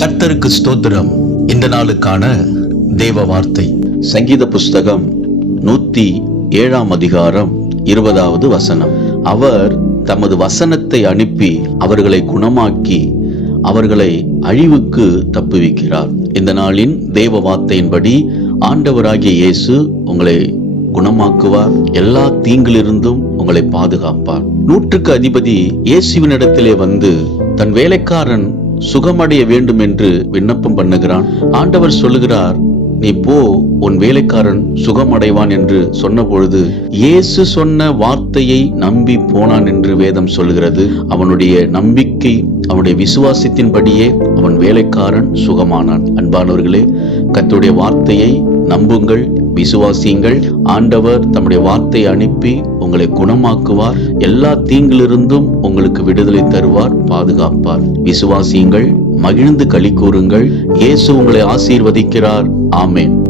கர்த்தருக்கு ஸ்தோத்திரம். இந்த நாளுக்கான தேவ வார்த்தை. சங்கீத புஸ்தகம் நூத்தி ஏழாம் அதிகாரம் இருபதாவது வசனம். அவர் தமது வசனத்தை அனுப்பி அவர்களை குணமாக்கி அவர்களை அழிவுக்கு தப்புவிக்கிறார். இந்த நாளின் தேவ வார்த்தையின்படி ஆண்டவராகிய இயேசு உங்களை குணமாக்குவார் எல்லா தீங்கிலிருந்தும் உங்களை பாதுகாப்பார். நூற்றுக்கு அதிபதி இயேசுவினிடத்திலே வந்து தன் வேலைக்காரன் சுகமடைய வேண்டும் என்று விண்ணப்பம் பண்ணுகிறான். ஆண்டவர் சொல்லுகிறார் நீ போ உன் வேலைக்காரன் சுகமடைவான் என்று சொன்ன பொழுது இயேசு சொன்ன வார்த்தையை நம்பி போனான் என்று வேதம் சொல்கிறது அவனுடைய நம்பிக்கை அவனுடைய விசுவாசத்தின்படியே அவன் வேலைக்காரன் சுகமானான். அன்பானவர்களே கத்துடைய வார்த்தையை நம்புங்கள் விசுவாசியுங்கள். ஆண்டவர் தம்முடைய வார்த்தை அனுப்பி உங்களை குணமாக்குவார். எல்லா தீங்கிலிருந்தும் உங்களுக்கு விடுதலை தருவார் பாதுகாப்பார். விசுவாசியுங்கள் மகிழ்ந்து களி கூறுங்கள். இயேசு உங்களை ஆசீர்வதிக்கிறார். ஆமேன்.